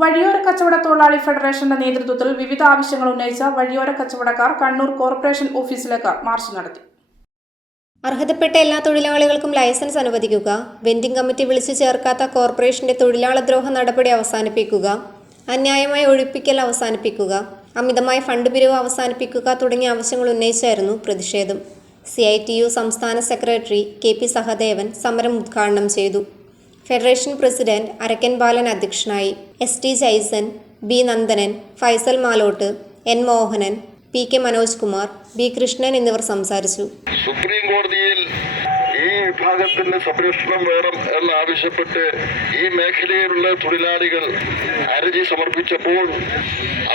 വഴിയോര കച്ചവട തൊഴിലാളി ഫെഡറേഷന്റെ നേതൃത്വത്തിൽ വിവിധ ആവശ്യങ്ങൾ ഉന്നയിച്ച വഴിയോര കച്ചവടക്കാർ കണ്ണൂർ കോർപ്പറേഷൻ ഓഫീസിലേക്ക് മാർച്ച് നടത്തി. അർഹതപ്പെട്ട എല്ലാ തൊഴിലാളികൾക്കും ലൈസൻസ് അനുവദിക്കുക, വെൻഡിംഗ് കമ്മിറ്റി വിളിച്ചു ചേർക്കാത്ത കോർപ്പറേഷന്റെ തൊഴിലാളദ്രോഹ നടപടി അവസാനിപ്പിക്കുക, അന്യായമായ ഒഴിപ്പിക്കൽ അവസാനിപ്പിക്കുക, അമിതമായ ഫണ്ട് പിരിവ് അവസാനിപ്പിക്കുക തുടങ്ങിയ ആവശ്യങ്ങൾ ഉന്നയിച്ചായിരുന്നു പ്രതിഷേധം. CITU സംസ്ഥാന സെക്രട്ടറി KP സഹദേവൻ സമരം ഉദ്ഘാടനം ചെയ്തു. ഫെഡറേഷൻ പ്രസിഡന്റ് അരക്കൻ ബാലൻ അധ്യക്ഷനായി. ST Jaison, B Nandanan, Faisal Malott, N Mohanan, PK Manoj Kumar, B Krishnan എന്നിവർ സംസാരിച്ചു. സുപ്രീം കോടതിയിൽ ഈ വിഭാഗത്തിന് സംരക്ഷണം വേണം എന്നാവശ്യപ്പെട്ട് ഈ മേഖലയിലുള്ള തൊഴിലാളികൾ ഹർജി സമർപ്പിച്ചപ്പോൾ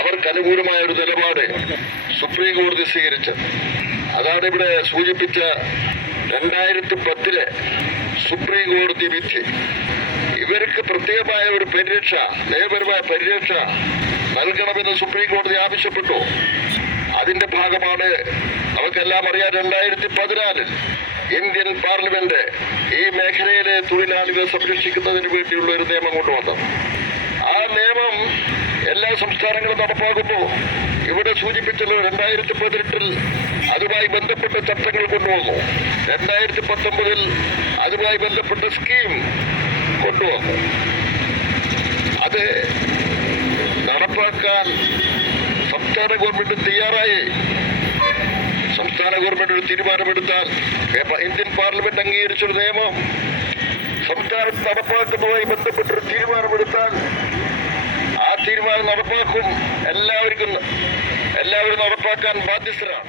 അവർക്ക് അനുകൂലമായ ഒരു നിലപാട് സുപ്രീം കോടതി സ്വീകരിച്ചത്. അതാണ് ഇവിടെ സൂചിപ്പിച്ച 2010 സുപ്രീം കോടതി വിധി. ഇവർക്ക് പ്രത്യേകമായ ഒരു പരിരക്ഷ, നിയമപരമായ പരിരക്ഷ നൽകണമെന്ന് സുപ്രീം കോടതി ആവശ്യപ്പെട്ടു. അതിന്റെ ഭാഗമാണ് നമുക്കെല്ലാം അറിയാം 2014 ഇന്ത്യൻ പാർലമെന്റ് ഈ മേഖലയിലെ തൊഴിലാളികളെ സംരക്ഷിക്കുന്നതിന് വേണ്ടിയുള്ള ഒരു നിയമം കൊണ്ടുവന്നത്. ആ നിയമം എല്ലാ സംസ്ഥാനങ്ങളും നടപ്പാക്കുമ്പോൾ ഇവിടെ സൂചിപ്പിച്ചല്ലോ 2018 അതുമായി ബന്ധപ്പെട്ട ചട്ടങ്ങൾ കൊണ്ടുവന്നു. 2019 അതുമായി ബന്ധപ്പെട്ട സ്കീം കൊണ്ടുവന്നു. അത് നടപ്പാക്കാൻ സംസ്ഥാന ഗവൺമെന്റ് തയ്യാറായി. സംസ്ഥാന ഗവൺമെന്റ് ഒരു തീരുമാനമെടുത്താൽ ഇന്ത്യൻ പാർലമെന്റ് അംഗീകരിച്ചൊരു നിയമം സംസ്ഥാനത്ത് നടപ്പാക്കുന്നതുമായി ബന്ധപ്പെട്ടൊരു തീരുമാനമെടുത്താൽ ആ തീരുമാനം നടപ്പാക്കും. എല്ലാവരും നടപ്പാക്കാൻ ബാധ്യസ്ഥരാണ്.